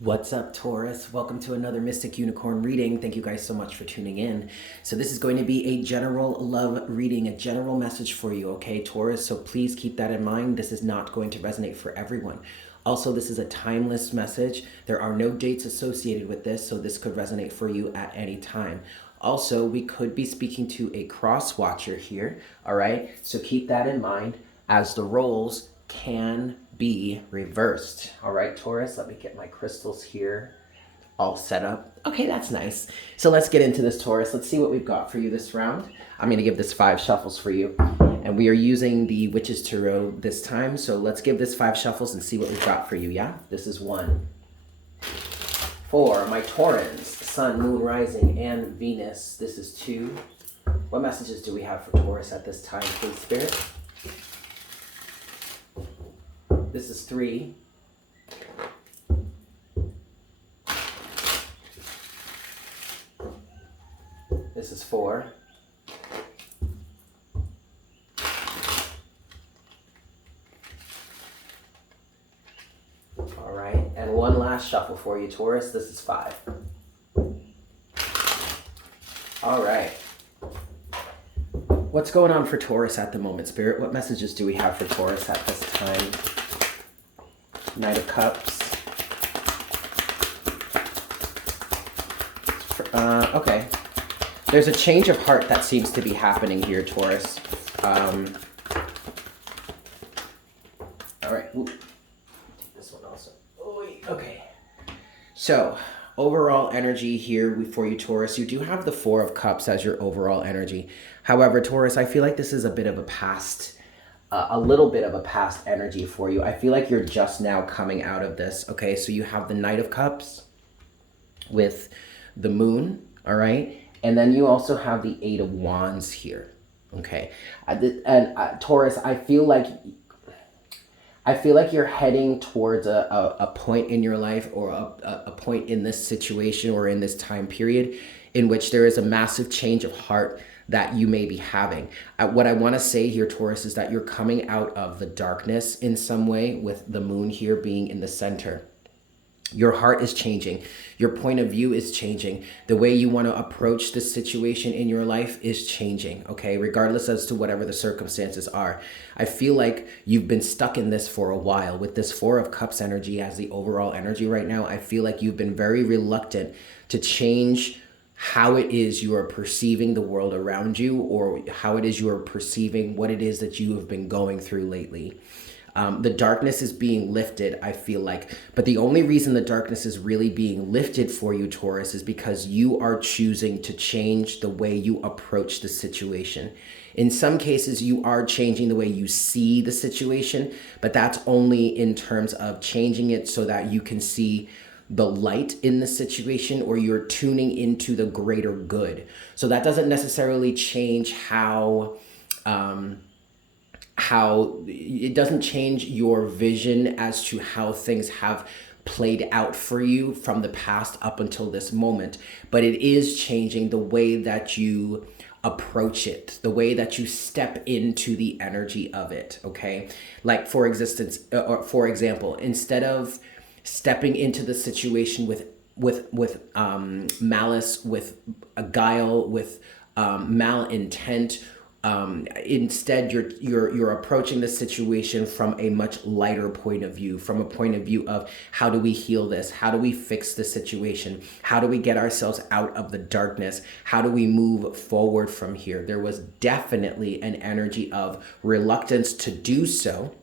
What's up, Taurus? Welcome to another Mystic Unicorn reading. Thank you guys so much for tuning in. So this is going to be a general love reading, a general message for you, okay, Taurus? So please keep that in mind. This is not going to resonate for everyone. Also, this is a timeless message. There are no dates associated with this, so this could resonate for you at any time. Also, we could be speaking to a cross watcher here, all right? So keep that in mind as the roles can be reversed. All right, Taurus, let me get my crystals here all set up. Okay, that's nice. So let's get into this, Taurus. Let's see what we've got for you this round. I'm going to give this 5 shuffles for you. And we are using the Witch's Tarot this time. So let's give this 5 shuffles and see what we've got for you, yeah? This is 1. For my Taurans, Sun, Moon, Rising, and Venus, this is 2. What messages do we have for Taurus at this time, please, Spirit? This is 3. This is 4. All right, and one last shuffle for you, Taurus. This is 5. All right. What's going on for Taurus at the moment, Spirit? What messages do we have for Taurus at this time? Knight of Cups. Okay. There's a change of heart that seems to be happening here, Taurus. All right. Ooh. Take this one also. Okay. So, overall energy here for you, Taurus. You do have the 4 of Cups as your overall energy. However, Taurus, I feel like this is a bit of a past... a little bit of a past energy for you. I feel like you're just now coming out of this. Okay, so you have the Knight of Cups with the Moon, all right? And then you also have the 8 of Wands here, okay? Taurus, I feel like you're heading towards a point in your life or a point in this situation or in this time period in which there is a massive change of heart that you may be having. What I want to say here, Taurus, is that you're coming out of the darkness in some way with the Moon here being in the center. Your heart is changing. Your point of view is changing. The way you want to approach this situation in your life is changing, okay? Regardless as to whatever the circumstances are. I feel like you've been stuck in this for a while. With this 4 of Cups energy as the overall energy right now, I feel like you've been very reluctant to change how it is you are perceiving the world around you, or how it is you are perceiving what it is that you have been going through lately. The darkness is being lifted, I feel like. But the only reason the darkness is really being lifted for you, Taurus, is because you are choosing to change the way you approach the situation. In some cases, you are changing the way you see the situation, but that's only in terms of changing it so that you can see the light in the situation, or you're tuning into the greater good. So that doesn't necessarily change how it doesn't change your vision as to how things have played out for you from the past up until this moment, but it is changing the way that you approach it, the way that you step into the energy of it, okay? Like for example, instead of stepping into the situation with malice, with a guile, with malintent, instead you're approaching the situation from a much lighter point of view, from a point of view of how do we heal this, how do we fix the situation, how do we get ourselves out of the darkness, how do we move forward from here. There was definitely an energy of reluctance to do so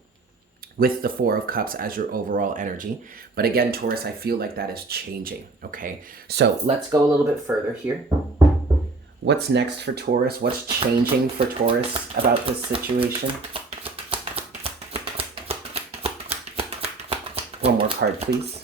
with the 4 of Cups as your overall energy. But again, Taurus, I feel like that is changing, okay? So let's go a little bit further here. What's next for Taurus? What's changing for Taurus about this situation? One more card, please.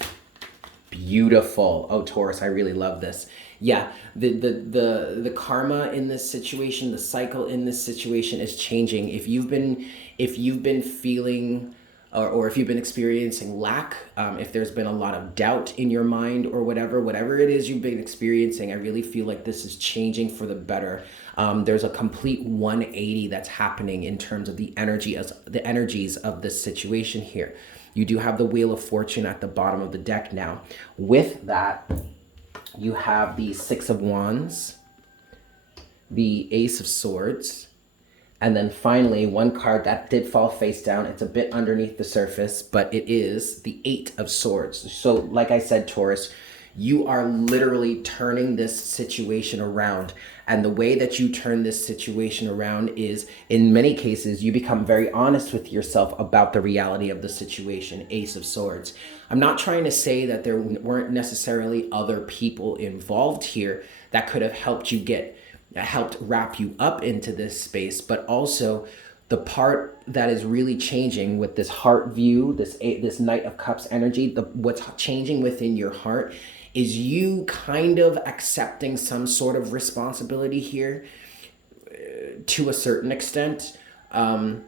Beautiful. Oh, Taurus, I really love this. Yeah, the karma in this situation, the cycle in this situation is changing. If you've been feeling or if you've been experiencing lack, if there's been a lot of doubt in your mind or whatever it is you've been experiencing, I really feel like this is changing for the better. There's a complete 180 that's happening in terms of the energies of this situation here. You do have the Wheel of Fortune at the bottom of the deck now. With that, you have the Six of Wands, the Ace of Swords, and then finally, one card that did fall face down. It's a bit underneath the surface, but it is the Eight of Swords. So like I said, Taurus, you are literally turning this situation around. And the way that you turn this situation around is, in many cases, you become very honest with yourself about the reality of the situation. Ace of Swords. I'm not trying to say that there weren't necessarily other people involved here that could have helped wrap you up into this space, but also the part that is really changing with this heart view, this Knight of Cups energy, what's changing within your heart is you kind of accepting some sort of responsibility here to a certain extent. And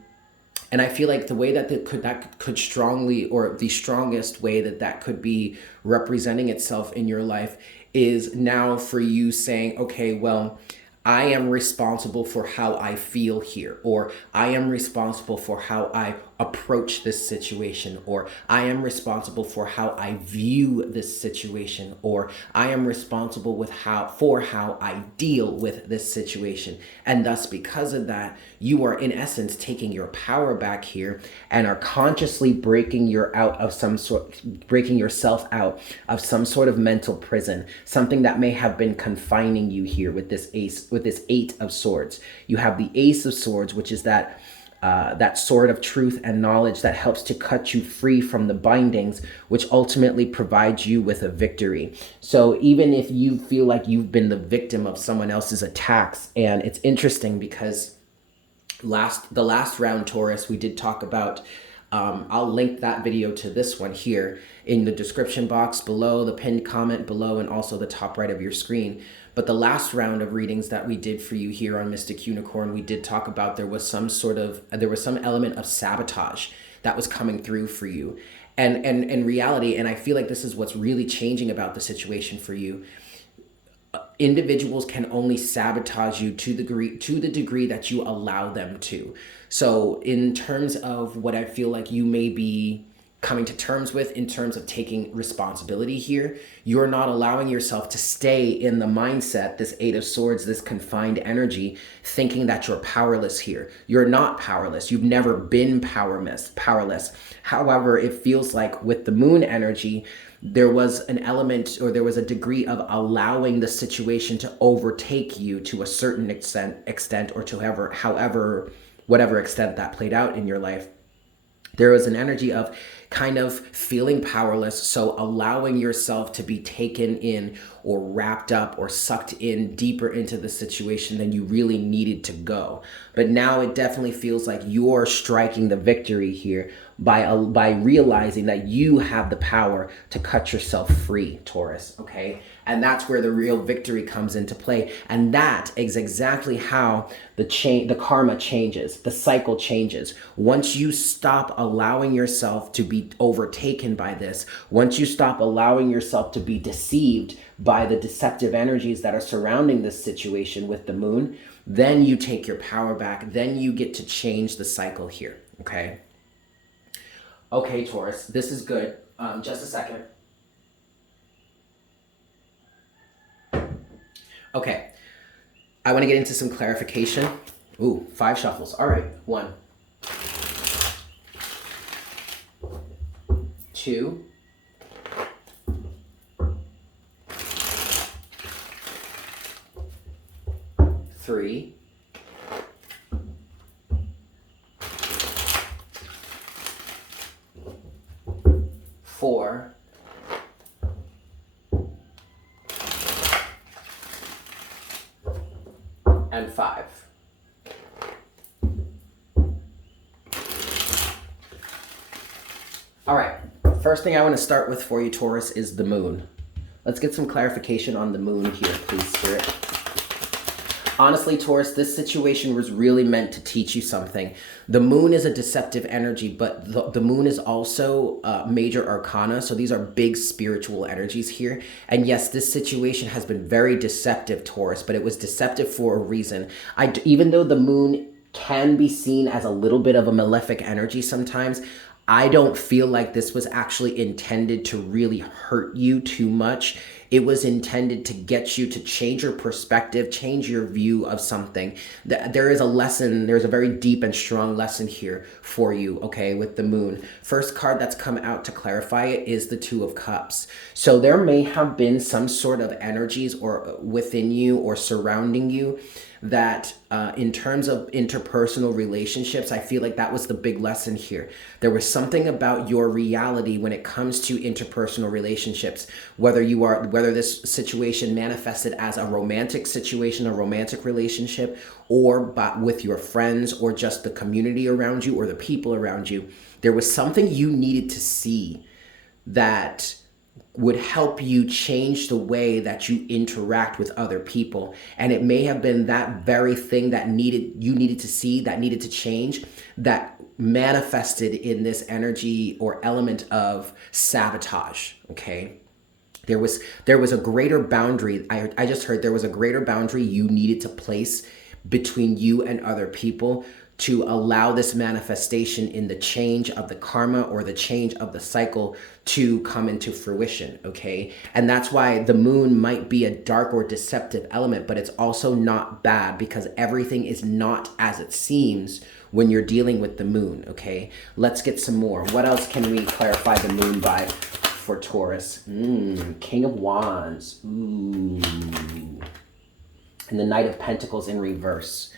I feel like the way that could strongly, or the strongest way that could be representing itself in your life is now for you saying, okay, well, I am responsible for how I feel here, or I am responsible for how I approach this situation, or I am responsible for how I view this situation, or I am responsible for how I deal with this situation. And thus, because of that, you are in essence taking your power back here and are consciously breaking yourself out of some sort of mental prison, something that may have been confining you here with this Eight of Swords. You have the Ace of Swords, which is that sword of truth and knowledge that helps to cut you free from the bindings, which ultimately provides you with a victory. So even if you feel like you've been the victim of someone else's attacks, and it's interesting because the last round, Taurus, we did talk about, I'll link that video to this one here in the description box below, the pinned comment below, and also the top right of your screen. But the last round of readings that we did for you here on Mystic Unicorn, we did talk about there was some element of sabotage that was coming through for you. And in reality, and I feel like this is what's really changing about the situation for you, individuals can only sabotage you to the degree that you allow them to. So in terms of what I feel like you may be coming to terms with in terms of taking responsibility here, you're not allowing yourself to stay in the mindset, this Eight of Swords, this confined energy, thinking that you're powerless here. You're not powerless. You've never been powerless. However, it feels like with the Moon energy, there was an element, or there was a degree of allowing the situation to overtake you to a certain extent, or to whatever extent that played out in your life. There was an energy of kind of feeling powerless, so allowing yourself to be taken in or wrapped up or sucked in deeper into the situation than you really needed to go. But now it definitely feels like you're striking the victory here by realizing that you have the power to cut yourself free, Taurus, okay? And that's where the real victory comes into play. And that is exactly how the karma changes, the cycle changes. Once you stop allowing yourself to be overtaken by this, once you stop allowing yourself to be deceived by the deceptive energies that are surrounding this situation with the Moon, then you take your power back. Then you get to change the cycle here, okay? Okay, Taurus, this is good. Just a second. Okay, I want to get into some clarification. Ooh, 5 shuffles. All right, 1, 2, 3, 4, and 5. All right, first thing I want to start with for you, Taurus, is the Moon. Let's get some clarification on the Moon here, please, Spirit. Honestly, Taurus, this situation was really meant to teach you something. The Moon is a deceptive energy, but the Moon is also major arcana, so these are big spiritual energies here. And yes, this situation has been very deceptive, Taurus, but it was deceptive for a reason. Even though the Moon can be seen as a little bit of a malefic energy sometimes, I don't feel like this was actually intended to really hurt you too much. It was intended to get you to change your perspective, change your view of something. There is a lesson, there's a very deep and strong lesson here for you, okay, with the moon. First card that's come out to clarify it is the Two of Cups. So there may have been some sort of energies or within you or surrounding you that in terms of interpersonal relationships, I feel like that was the big lesson here. There was something about your reality when it comes to interpersonal relationships, whether this situation manifested as a romantic situation, a romantic relationship, or with your friends or just the community around you or the people around you. There was something you needed to see that would help you change the way that you interact with other people. And it may have been that very thing that you needed to see, that needed to change, that manifested in this energy or element of sabotage, okay? There was a greater boundary. I just heard there was a greater boundary you needed to place between you and other people to allow this manifestation in the change of the karma or the change of the cycle to come into fruition, okay? And that's why the moon might be a dark or deceptive element, but it's also not bad because everything is not as it seems when you're dealing with the moon, okay? Let's get some more. What else can we clarify the moon by for Taurus? King of Wands. Ooh. And the Knight of Pentacles in reverse.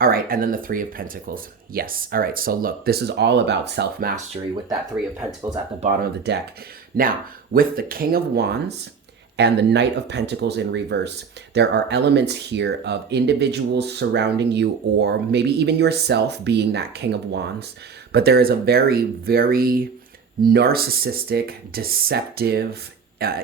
All right, and then the Three of Pentacles. Yes, all right, so look, this is all about self-mastery with that Three of Pentacles at the bottom of the deck. Now, with the King of Wands and the Knight of Pentacles in reverse, there are elements here of individuals surrounding you or maybe even yourself being that King of Wands, but there is a very, very narcissistic, deceptive,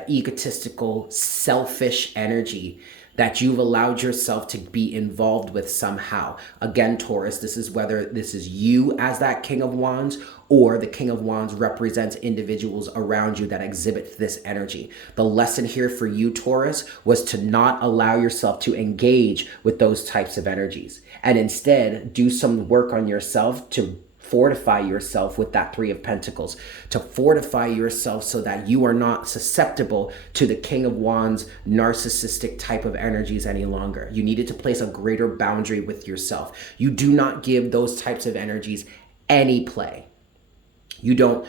egotistical, selfish energy that you've allowed yourself to be involved with somehow. Again, Taurus, this is whether this is you as that King of Wands or the King of Wands represents individuals around you that exhibit this energy. The lesson here for you, Taurus, was to not allow yourself to engage with those types of energies and instead do some work on yourself to fortify yourself with that Three of Pentacles, to fortify yourself so that you are not susceptible to the King of Wands narcissistic type of energies any longer. You needed to place a greater boundary with yourself. You do not give those types of energies any play. You don't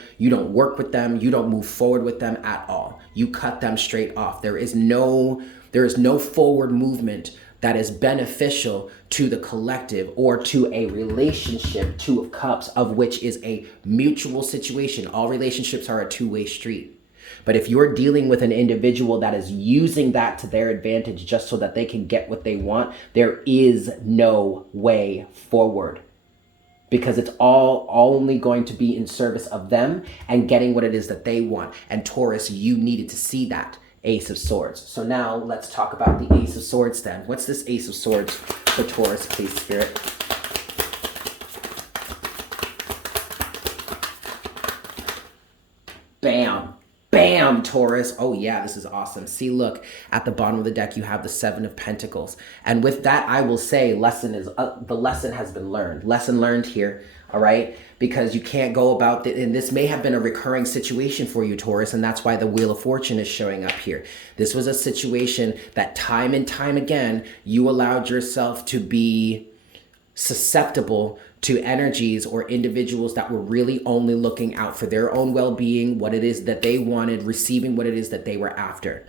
work with them. You don't move forward with them at all. You cut them straight off. There is no forward movement that is beneficial to the collective or to a relationship, Two of Cups, of which is a mutual situation. All relationships are a two-way street. But if you're dealing with an individual that is using that to their advantage just so that they can get what they want, there is no way forward. Because it's all only going to be in service of them and getting what it is that they want. And Taurus, you needed to see that. Ace of Swords. So now let's talk about the Ace of Swords then. What's this Ace of Swords for Taurus, please, Spirit? Bam. Bam, Taurus. Oh yeah, this is awesome. See, look, at the bottom of the deck, you have the Seven of Pentacles. And with that, I will say the lesson has been learned. Lesson learned here, all right? Because you can't go about it, and this may have been a recurring situation for you, Taurus, and that's why the Wheel of Fortune is showing up here. This was a situation that time and time again, you allowed yourself to be susceptible to energies or individuals that were really only looking out for their own well-being, what it is that they wanted, receiving what it is that they were after.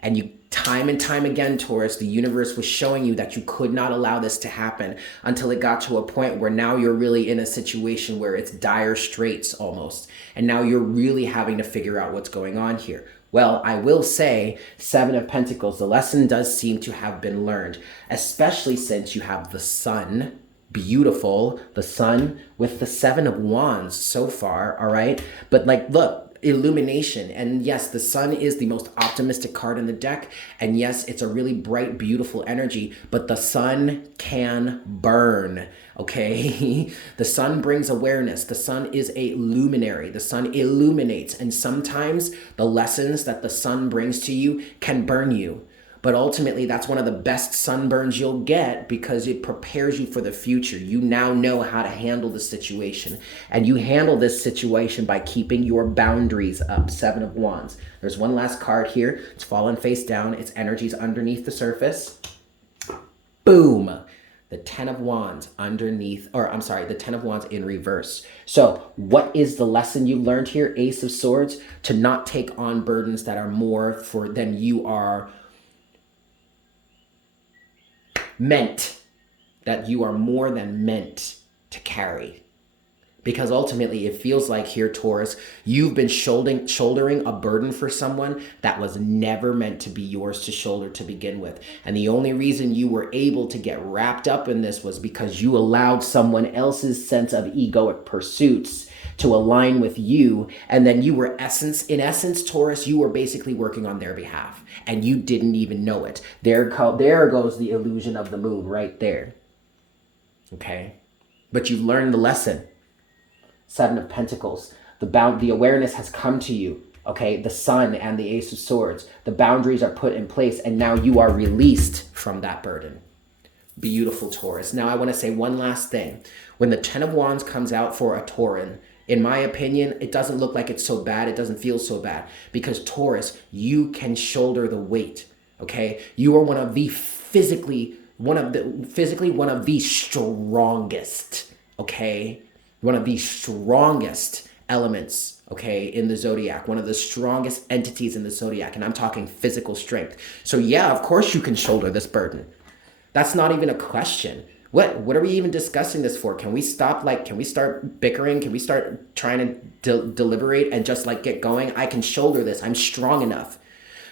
And you, time and time again, Taurus, the universe was showing you that you could not allow this to happen until it got to a point where now you're really in a situation where it's dire straits almost. And now you're really having to figure out what's going on here. Well, I will say, Seven of Pentacles, the lesson does seem to have been learned, especially since you have the Sun, beautiful, the Sun with the Seven of Wands so far, all right? But like, look, illumination. And yes, the Sun is the most optimistic card in the deck. And yes, it's a really bright, beautiful energy, but the Sun can burn, okay? The Sun brings awareness. The Sun is a luminary. The Sun illuminates. And sometimes the lessons that the Sun brings to you can burn you. But ultimately, that's one of the best sunburns you'll get because it prepares you for the future. You now know how to handle the situation. And you handle this situation by keeping your boundaries up. Seven of Wands. There's one last card here. It's fallen face down. Its energy's underneath the surface. Boom. The Ten of Wands underneath, or I'm sorry, the Ten of Wands in reverse. So what is the lesson you learned here? Ace of Swords, to not take on burdens that are more for than you are meant, that you are more than meant to carry. Because ultimately it feels like here, Taurus, you've been shouldering a burden for someone that was never meant to be yours to shoulder to begin with. And the only reason you were able to get wrapped up in this was because you allowed someone else's sense of egoic pursuits to align with you. And then you were in essence, Taurus, you were basically working on their behalf and you didn't even know it. There goes the illusion of the moon right there. Okay. But you've learned the lesson. Seven of Pentacles. The awareness has come to you. Okay, the Sun and the Ace of Swords. The boundaries are put in place and now you are released from that burden. Beautiful, Taurus. Now I want to say one last thing. When the Ten of Wands comes out for a Tauran, in my opinion, it doesn't look like it's so bad. It doesn't feel so bad because Taurus, you can shoulder the weight. Okay, you are one of the physically one of the strongest. Okay. One of the strongest elements, okay, in the zodiac, one of the strongest entities in the zodiac, and I'm talking physical strength. So yeah, of course you can shoulder this burden. That's not even a question. What are we even discussing this for? Can we stop, can we start bickering? Can we start trying to deliberate and just get going? I can shoulder this. I'm strong enough.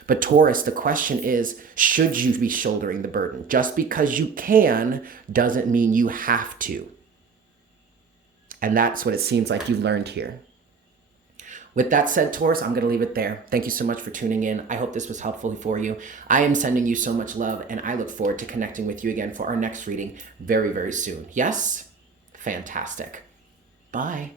But Taurus, the question is, should you be shouldering the burden? Just because you can doesn't mean you have to. And that's what it seems like you've learned here. With that said, Taurus, I'm going to leave it there. Thank you so much for tuning in. I hope this was helpful for you. I am sending you so much love, and I look forward to connecting with you again for our next reading very, very soon. Yes? Fantastic. Bye.